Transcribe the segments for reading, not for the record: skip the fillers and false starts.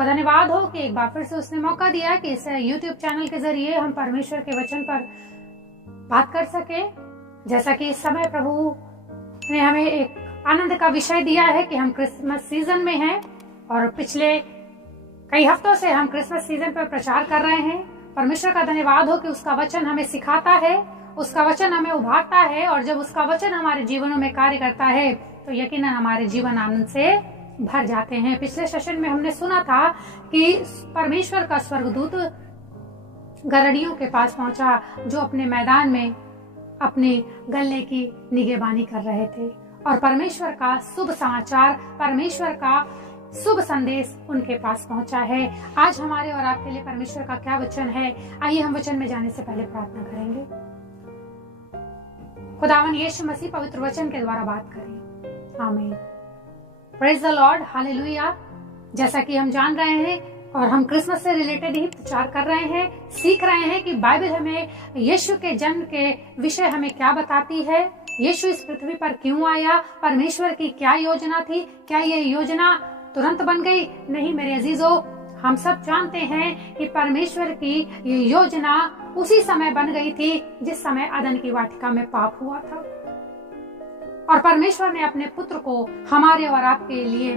का धन्यवाद हो कि एक बार फिर से उसने मौका दिया कि इस YouTube चैनल के जरिए हम परमेश्वर के वचन पर बात कर सके। जैसा कि इस समय प्रभु ने हमें एक आनंद का विषय दिया है कि हम क्रिसमस सीजन में हैं और पिछले कई हफ्तों से हम क्रिसमस सीजन पर प्रचार कर रहे हैं। परमेश्वर का धन्यवाद हो कि उसका वचन हमें सिखाता है, उसका वचन हमें उभारता है, और जब उसका वचन हमारे जीवनों में कार्य करता है तो यकीनन हमारे जीवन आनंद से भर जाते हैं। पिछले सेशन में हमने सुना था कि परमेश्वर का स्वर्गदूत गदहियों के पास पहुंचा जो अपने मैदान में अपने गल्ले की निगहबानी कर रहे थे, और परमेश्वर का शुभ समाचार, परमेश्वर का शुभ संदेश उनके पास पहुंचा है। आज हमारे और आपके लिए परमेश्वर का क्या वचन है, आइए हम वचन में जाने से पहले प्रार्थना करेंगे। खुदावन यीशु मसीह पवित्र वचन के द्वारा बात करें। आमीन। Praise the Lord, hallelujah. जैसा कि हम जान रहे हैं और हम क्रिसमस से रिलेटेड ही प्रचार कर रहे हैं, सीख रहे हैं कि बाइबल हमें यीशु के जन्म के विषय हमें क्या बताती है, यीशु इस पृथ्वी पर क्यों आया, परमेश्वर की क्या योजना थी, क्या ये योजना तुरंत बन गई? नहीं मेरे अजीजों, हम सब जानते हैं कि परमेश्वर की ये योजना उसी समय बन गई थी जिस समय अदन की वाटिका में पाप हुआ था, और परमेश्वर ने अपने पुत्र को हमारे और आपके लिए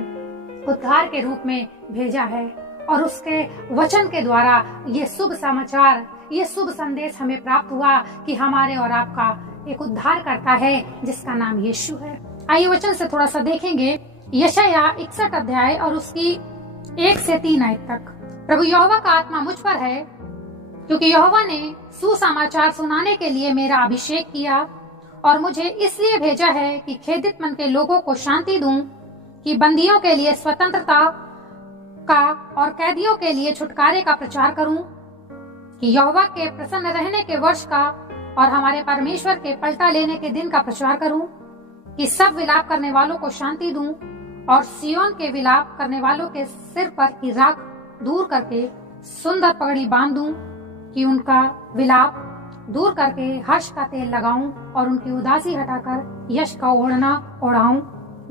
उद्धार के रूप में भेजा है, और उसके वचन के द्वारा ये शुभ समाचार, ये शुभ संदेश हमें प्राप्त हुआ कि हमारे और आपका एक उद्धार करता है जिसका नाम यीशु है। आइए वचन से थोड़ा सा देखेंगे। यशाया 61 अध्याय और उसकी 1 से 3 आयत तक। प्रभु यहोवा का आत्मा मुझ पर है, क्योंकि यहोवा ने सुसमाचार सुनाने के लिए मेरा अभिषेक किया, और मुझे इसलिए भेजा है कि खेदित मन के लोगों को शांति दूं, कि बंदियों के लिए स्वतंत्रता का और कैदियों के लिए छुटकारे का प्रचार करूं, कि यहोवा के प्रसन्न रहने के वर्ष का और हमारे परमेश्वर के पलटा लेने के दिन का प्रचार करूं, कि सब विलाप करने वालों को शांति दूं, और सियोन के विलाप करने वालों के सिर पर की राख दूर करके सुंदर पगड़ी बांध दूं, कि उनका विलाप दूर करके हर्ष का तेल लगाऊं, और उनकी उदासी हटाकर यश का ओढ़ना ओढ़ाऊं,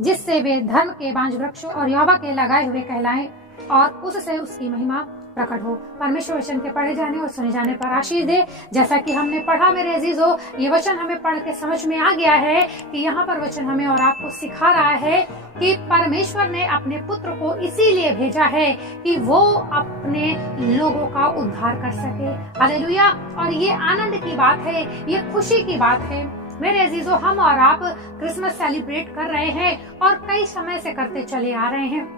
जिससे वे धर्म के बांज वृक्ष और यहोवा के लगाए हुए कहलाएं, और उससे उसकी महिमा प्रकट हो। परमेश्वर वचन के पढ़े जाने और सुने जाने पर आशीष दे। जैसा कि हमने पढ़ा मेरे अजीजों, ये वचन हमें पढ़ के समझ में आ गया है कि यहाँ पर वचन हमें और आपको सिखा रहा है कि परमेश्वर ने अपने पुत्र को इसीलिए भेजा है कि वो अपने लोगों का उद्धार कर सके। हालेलुया। और ये आनंद की बात है, ये खुशी की बात है मेरे अजीजों। हम और आप क्रिसमस सेलिब्रेट कर रहे हैं और कई समय से करते चले आ रहे हैं।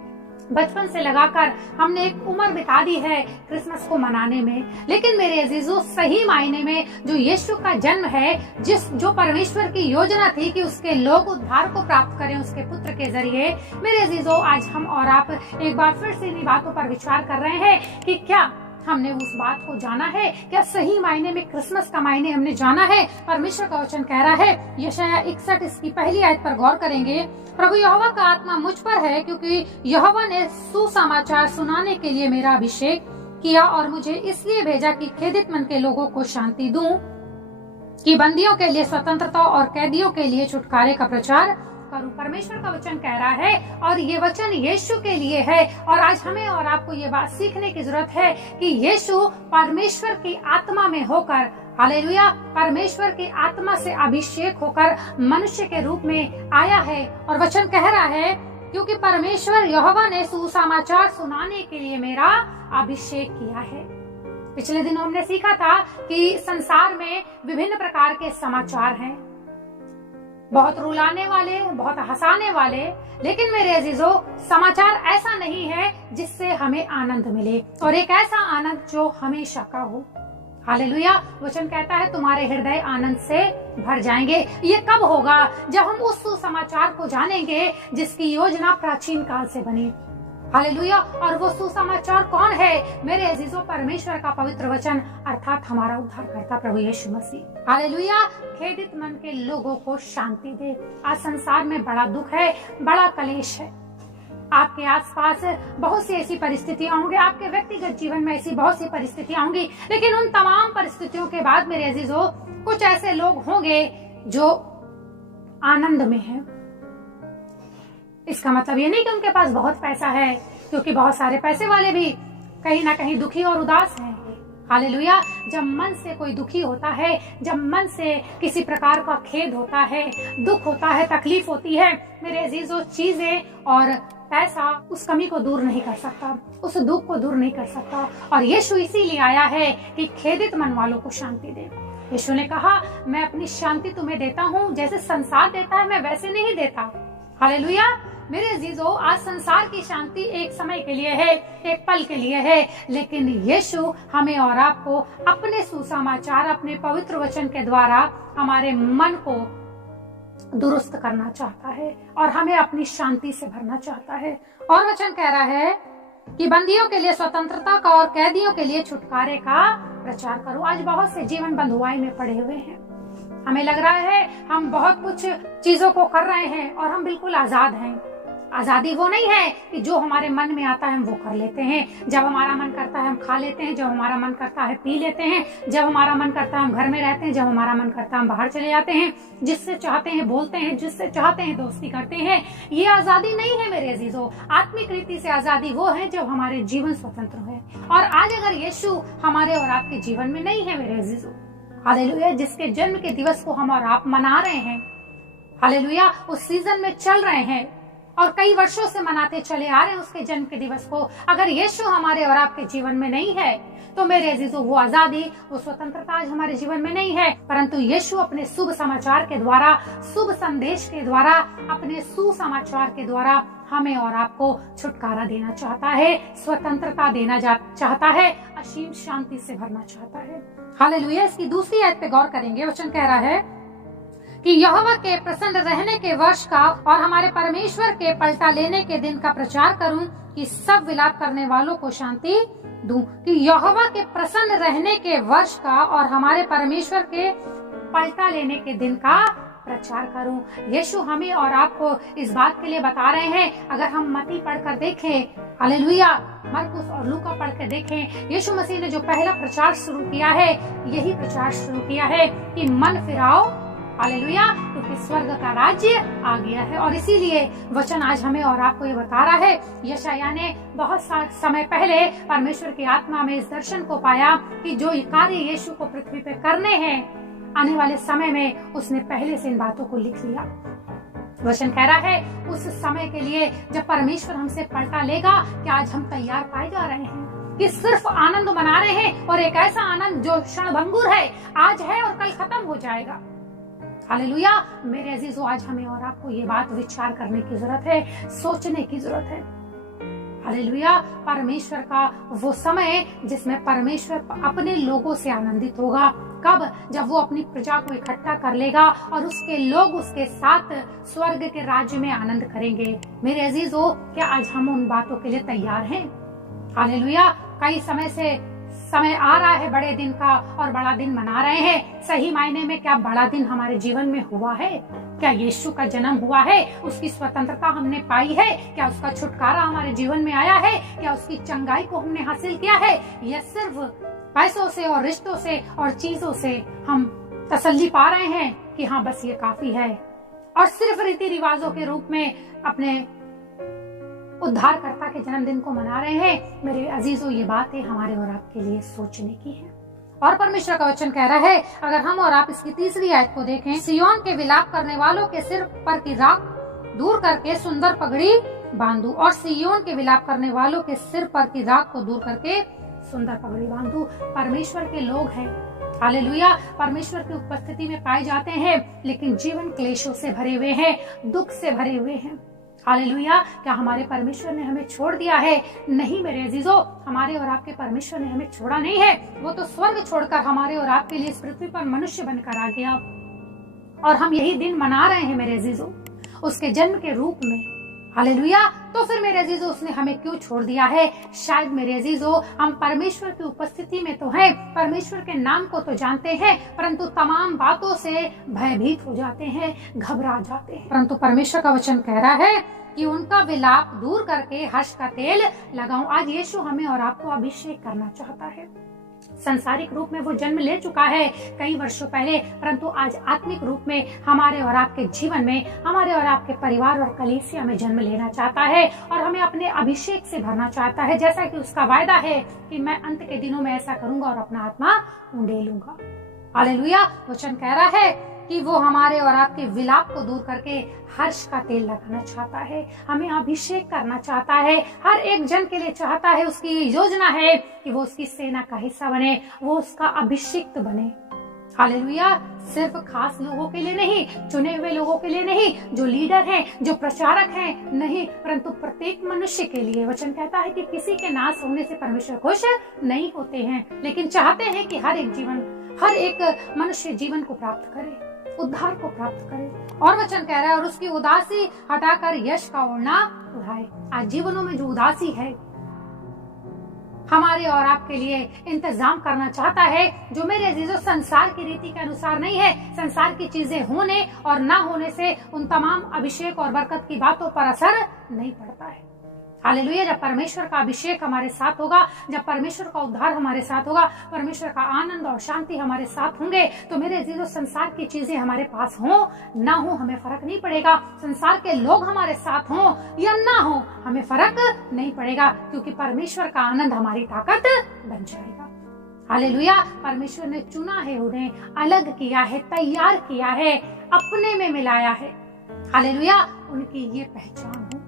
बचपन से लगाकर हमने एक उम्र बिता दी है क्रिसमस को मनाने में, लेकिन मेरे अजीजों सही मायने में जो यीशु का जन्म है, जो परमेश्वर की योजना थी कि उसके लोग उद्धार को प्राप्त करें उसके पुत्र के जरिए, मेरे अजीजों आज हम और आप एक बार फिर से इन्हीं बातों पर विचार कर रहे हैं कि क्या हमने उस बात को जाना है, क्या सही मायने में क्रिसमस का मायने हमने जाना है। परमेश्वर का वचन कह रहा है, यशाया 61 इसकी पहली आयत पर गौर करेंगे। प्रभु यहोवा का आत्मा मुझ पर है, क्योंकि यहोवा ने सुसमाचार सुनाने के लिए मेरा अभिषेक किया, और मुझे इसलिए भेजा कि खेदित मन के लोगों को शांति दूं, कि बंदियों के लिए स्वतंत्रता और कैदियों के लिए छुटकारे का प्रचार करूं। परमेश्वर का वचन कह रहा है, और ये वचन यीशु के लिए है, और आज हमें और आपको ये बात सीखने की जरूरत है कि यीशु परमेश्वर की आत्मा में होकर, हालेलुया, परमेश्वर की आत्मा से अभिषेक होकर मनुष्य के रूप में आया है। और वचन कह रहा है, क्योंकि परमेश्वर यहोवा ने सुसमाचार सुनाने के लिए मेरा अभिषेक किया है। पिछले दिनों हमने सीखा था कि संसार में विभिन्न प्रकार के समाचार हैं, बहुत रुलाने वाले, बहुत हंसाने वाले, लेकिन मेरे अजीजों समाचार ऐसा नहीं है जिससे हमें आनंद मिले, और एक ऐसा आनंद जो हमेशा का हो। हालेलुया। वचन कहता है तुम्हारे हृदय आनंद से भर जाएंगे। ये कब होगा? जब हम उस सुसमाचार को जानेंगे जिसकी योजना प्राचीन काल से बनी। हालेलुया। और वो सुसमाचार कौन है मेरे अजीजों? परमेश्वर का पवित्र वचन, अर्थात हमारा उद्धारकर्ता प्रभु यीशु मसीह। हालेलुया। खेदित मन के लोगों को शांति दे। आज संसार में बड़ा दुख है, बड़ा कलेश है। आपके आसपास बहुत सी ऐसी परिस्थितियां होंगी, आपके व्यक्तिगत जीवन में ऐसी बहुत सी परिस्थितियां होंगी, लेकिन उन तमाम परिस्थितियों के बाद मेरे अजीजों कुछ ऐसे लोग होंगे जो आनंद में हैं। इसका मतलब ये नहीं कि उनके पास बहुत पैसा है, क्योंकि बहुत सारे पैसे वाले भी कहीं ना कहीं दुखी और उदास हैं। हालेलुया। जब मन से कोई दुखी होता है, जब मन से किसी प्रकार का खेद होता है, दुख होता है, तकलीफ होती है, मेरे अजीजों, चीजें और पैसा उस कमी को दूर नहीं कर सकता, उस दुख को दूर नहीं कर सकता। और यीशु इसीलिए आया है कि खेदित मन वालों को शांति दे। यीशु ने कहा, मैं अपनी शांति तुम्हें देता हूँ, जैसे संसार देता है मैं वैसे नहीं देता। हालेलुया। मेरे अजीजों, आज संसार की शांति एक समय के लिए है, एक पल के लिए है, लेकिन यीशु हमें और आपको अपने सुसमाचार, अपने पवित्र वचन के द्वारा हमारे मन को दुरुस्त करना चाहता है और हमें अपनी शांति से भरना चाहता है। और वचन कह रहा है कि बंदियों के लिए स्वतंत्रता का और कैदियों के लिए छुटकारे का प्रचार करो। आज बहुत से जीवन बंधुआई में पड़े हुए हैं। हमें लग रहा है हम बहुत कुछ चीजों को कर रहे हैं और हम बिल्कुल आजाद हैं। आजादी वो नहीं है कि जो हमारे मन में आता है हम वो कर लेते हैं। जब हमारा मन करता है हम खा लेते हैं, जब हमारा मन करता है पी लेते हैं, जब हमारा मन करता है हम घर में रहते हैं, जब हमारा मन करता है हम बाहर चले जाते हैं, जिससे चाहते हैं बोलते हैं, जिससे चाहते हैं दोस्ती करते हैं। ये आजादी नहीं है मेरे अजीजों। आत्मिक रीति से आजादी वो है जब हमारे जीवन स्वतंत्र है। और आज अगर यीशु हमारे और आपके जीवन में नहीं है मेरे अजीजों, हालेलुया, जिसके जन्म के दिवस को हम और आप मना रहे हैं, हालेलुया, उस सीजन में चल रहे हैं और कई वर्षों से मनाते चले आ रहे हैं उसके जन्म के दिवस को, अगर यीशु हमारे और आपके जीवन में नहीं है तो मेरे अजीजों वो आजादी, वो स्वतंत्रता आज हमारे जीवन में नहीं है। परंतु यीशु अपने शुभ समाचार के द्वारा, शुभ संदेश के द्वारा, अपने सुसमाचार के द्वारा हमें और आपको छुटकारा देना चाहता है, स्वतंत्रता देना चाहता है, असीम शांति से भरना चाहता है। हालेलुया। इसकी दूसरी आयत पे गौर करेंगे। वचन कह रहा है कि यहोवा के प्रसन्न रहने के वर्ष का और हमारे परमेश्वर के पलटा लेने के दिन का प्रचार करूं कि सब विलाप करने वालों को शांति दूं। कि यहोवा के प्रसन्न रहने के वर्ष का और हमारे परमेश्वर के पलटा लेने के दिन का प्रचार करूं। यीशु हमें और आपको इस बात के लिए बता रहे हैं। अगर हम मत्ती पढ़कर देखें, हालेलुया, मरकुस और लूका पढ़ के देखें, यीशु मसीह ने जो पहला प्रचार शुरू किया है, यही प्रचार शुरू किया है कि मन फिराओ, हालेलुया, क्योंकि स्वर्ग का राज्य आ गया है। और इसीलिए वचन आज हमें और आपको ये बता रहा है। यशायाह ने बहुत समय पहले परमेश्वर की आत्मा में इस दर्शन को पाया कि जो कार्य यीशु को पृथ्वी पे करने हैं आने वाले समय में, उसने पहले से इन बातों को लिख लिया। वचन कह रहा है उस समय के लिए जब परमेश्वर हमसे पलटा लेगा कि आज हम तैयार पाए जा रहे हैं कि सिर्फ आनंद मना रहे हैं, और एक ऐसा आनंद जो क्षणभंगुर है, आज है और कल खत्म हो जाएगा। हालेलुया। मेरे अजीजों, आज हमें और आपको ये बात विचार करने की जरूरत है, सोचने की जरूरत है। हालेलुया। परमेश्वर का वो समय जिसमें परमेश्वर अपने लोगों से आनंदित होगा, कब? जब वो अपनी प्रजा को इकट्ठा कर लेगा और उसके लोग उसके साथ स्वर्ग के राज्य में आनंद करेंगे। मेरे अजीजों, क्या आज हम उन बातों के लिए तैयार हैं? हालेलुया। कई समय से समय आ रहा है बड़े दिन का और बड़ा दिन मना रहे हैं। सही मायने में क्या बड़ा दिन हमारे जीवन में हुआ है? क्या यीशु का जन्म हुआ है? उसकी स्वतंत्रता हमने पाई है? क्या उसका छुटकारा हमारे जीवन में आया है? क्या उसकी चंगाई को हमने हासिल किया है? या सिर्फ पैसों से और रिश्तों से और चीजों से हम तसल्ली पा रहे हैं कि हाँ बस ये काफी है, और सिर्फ रीति रिवाजों के रूप में अपने उद्धारकर्ता के जन्मदिन को मना रहे हैं? मेरे अजीजों, ये बातें हमारे और आपके लिए सोचने की है। और परमेश्वर का वचन कह रहा है, अगर हम और आप इसकी तीसरी आयत को देखें, सिय्योन के विलाप करने वालों के सिर पर की राख दूर करके सुंदर पगड़ी बांधू। और सिय्योन के विलाप करने वालों के सिर पर की राख को दूर करके सुंदर पगड़ी बांधू। परमेश्वर के लोग हैं, हालेलुया, परमेश्वर की उपस्थिति में पाए जाते हैं, लेकिन जीवन क्लेशों से भरे हुए हैं, दुख से भरे हुए हैं। हालेलुया। क्या हमारे परमेश्वर ने हमें छोड़ दिया है? नहीं मेरे अजीजों, हमारे और आपके परमेश्वर ने हमें छोड़ा नहीं है। वो तो स्वर्ग छोड़कर हमारे और आपके लिए इस पृथ्वी पर मनुष्य बनकर आ गया, और हम यही दिन मना रहे हैं मेरे अजीजों, उसके जन्म के रूप में। हालेलुया। तो फिर मेरे अजीजों, उसने हमें क्यों छोड़ दिया है? शायद मेरे अजीजों, हम परमेश्वर की उपस्थिति में तो हैं, परमेश्वर के नाम को तो जानते हैं, परंतु तमाम बातों से भयभीत हो जाते हैं, घबरा जाते हैं। परंतु परमेश्वर का वचन कह रहा है कि उनका विलाप दूर करके हर्ष का तेल लगाऊं। आज यीशु हमें और आपको अभिषेक करना चाहता है। संसारिक रूप में वो जन्म ले चुका है कई वर्षों पहले, परंतु आज आत्मिक रूप में हमारे और आपके जीवन में, हमारे और आपके परिवार और कलीसिया में जन्म लेना चाहता है और हमें अपने अभिषेक से भरना चाहता है, जैसा कि उसका वायदा है कि मैं अंत के दिनों में ऐसा करूंगा और अपना आत्मा उंडेलूंगा। हालेलुया। वचन कह रहा है कि वो हमारे और आपके विलाप को दूर करके हर्ष का तेल लगाना चाहता है, हमें अभिषेक करना चाहता है, हर एक जन के लिए चाहता है। उसकी योजना है कि वो उसकी सेना का हिस्सा बने, वो उसका अभिषिक्त बने। हालेलुया। सिर्फ खास लोगों के लिए नहीं, चुने हुए लोगों के लिए नहीं, जो लीडर हैं, जो प्रचारक हैं, नहीं, परंतु प्रत्येक मनुष्य के लिए। वचन कहता है कि किसी के नाश होने से परमेश्वर खुश नहीं होते हैं, लेकिन चाहते हैं कि हर एक मनुष्य जीवन को प्राप्त करे, उद्धार को प्राप्त करे। और वचन कह रहा है और उसकी उदासी हटाकर यश का ओढ़ना उड़ाए। आज जीवनों में जो उदासी है हमारे और आपके लिए इंतजाम करना चाहता है, जो मेरे अजीजों संसार की रीति के अनुसार नहीं है। संसार की चीजें होने और ना होने से उन तमाम अभिषेक और बरकत की बातों पर असर नहीं पड़ता है। हालेलुया। जब परमेश्वर का अभिषेक हमारे साथ होगा, जब परमेश्वर का उद्धार हमारे साथ होगा, परमेश्वर का आनंद और शांति हमारे साथ होंगे, तो मेरे अजीजों संसार की चीजें हमारे पास हो ना हो हमें फर्क नहीं पड़ेगा। संसार के लोग हमारे साथ हो या ना हो हमें फर्क नहीं पड़ेगा, क्योंकि परमेश्वर का आनंद हमारी ताकत बन जाएगा। हालेलुया। परमेश्वर ने चुना है, उन्हें अलग किया है, तैयार किया है, अपने में मिलाया है। हालेलुया। उनकी ये पहचान हो।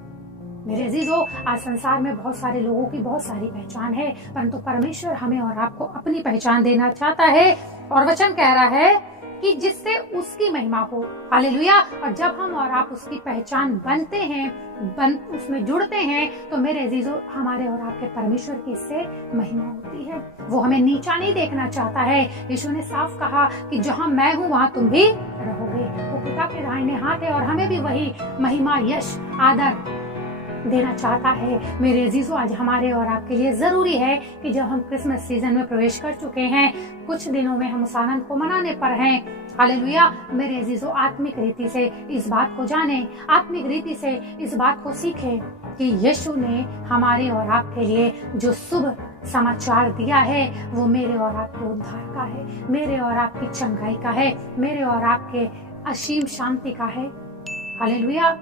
मेरे अजीजों, आज संसार में बहुत सारे लोगों की बहुत सारी पहचान है, परंतु परमेश्वर हमें और आपको अपनी पहचान देना चाहता है। और वचन कह रहा है कि जिससे उसकी महिमा हो। हालेलुया। और जब हम और आप उसकी पहचान बनते हैं, उसमें जुड़ते हैं, तो मेरे अजीजों हमारे और आपके परमेश्वर की इससे महिमा होती है। वो हमें नीचा नहीं देखना चाहता है। यीशु ने साफ कहा कि जहाँ मैं हूँ वहाँ तुम भी रहोगे। वो पिता के दाहिने हाथ है और हमें भी वही महिमा, यश, आदर देना चाहता है। मेरे अजीजों, आज हमारे और आपके लिए जरूरी है कि जब हम क्रिसमस सीजन में प्रवेश कर चुके हैं, कुछ दिनों में हम उस आनंद को मनाने पर हैं। हालेलुया। मेरे अजीजों, आत्मिक रीति से इस बात को जाने, आत्मिक रीति से इस बात को सीखें कि यीशु ने हमारे और आपके लिए जो शुभ समाचार दिया है वो मेरे और आपके उद्धार का है, मेरे और आपकी चंगाई का है, मेरे और आपके असीम शांति का है। हालेलुया।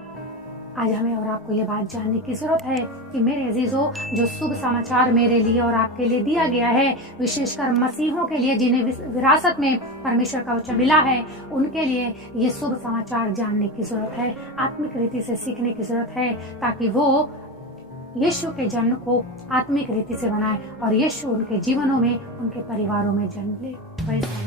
आज हमें और आपको ये बात जानने की जरूरत है कि मेरे अजीजों, जो शुभ समाचार मेरे लिए और आपके लिए दिया गया है, विशेषकर मसीहों के लिए जिन्हें विरासत में परमेश्वर का वचन मिला है, उनके लिए ये शुभ समाचार जानने की जरूरत है, आत्मिक रीति से सीखने की जरूरत है, ताकि वो यीशु के जन्म को आत्मिक रीति से बनाए और यीशु उनके जीवनों में, उनके परिवारों में जन्म ले।